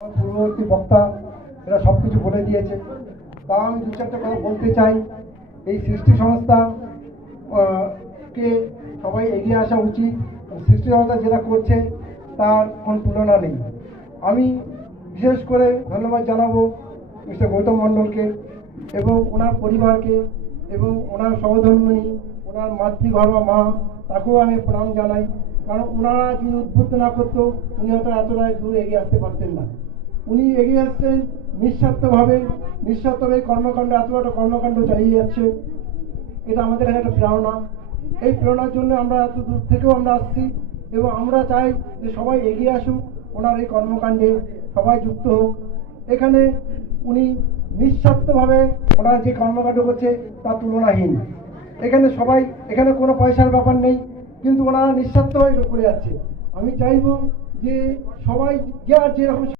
পূর্ববর্তী বক্তা এরা সব কিছু বলে দিয়েছে। তা আমি দু চারটে কথা বলতে চাই। এই সৃষ্টি সংস্থা কে সবাই এগিয়ে আসা উচিত। সৃষ্টি সংস্থা যেটা করছে তার কোনো তুলনা নেই। আমি বিশেষ করে ধন্যবাদ জানাবো মিস্টার গৌতম মণ্ডলকে এবং ওনার পরিবারকে এবং ওনার সহধর্মিণী, ওনার মাতৃগর্ভা মা, তাকেও আমি প্রণাম জানাই। কারণ ওনারা যদি উদ্বুদ্ধ না করতো উনি হয়তো এতটা দূর এগিয়ে আসতে পারতেন না। উনি এগিয়ে আসছেন নিঃস্বার্থভাবে কর্মকাণ্ড, এত একটা কর্মকাণ্ড চালিয়ে যাচ্ছে। এটা আমাদের একটা প্রেরণা। এই প্রেরণার জন্য আমরা এত দূর থেকেও আমরা আসছি এবং আমরা চাই যে সবাই এগিয়ে আসুক, ওনার এই কর্মকাণ্ডে সবাই যুক্ত হোক। এখানে উনি নিঃস্বার্থভাবে ওনারা যে কর্মকাণ্ড করছে তা তুলনাহীন। এখানে কোনো পয়সার ব্যাপার নেই, কিন্তু ওনারা নিঃস্বার্থভাবে করে যাচ্ছে। আমি চাইবো যে সবাই যে আর যেরকম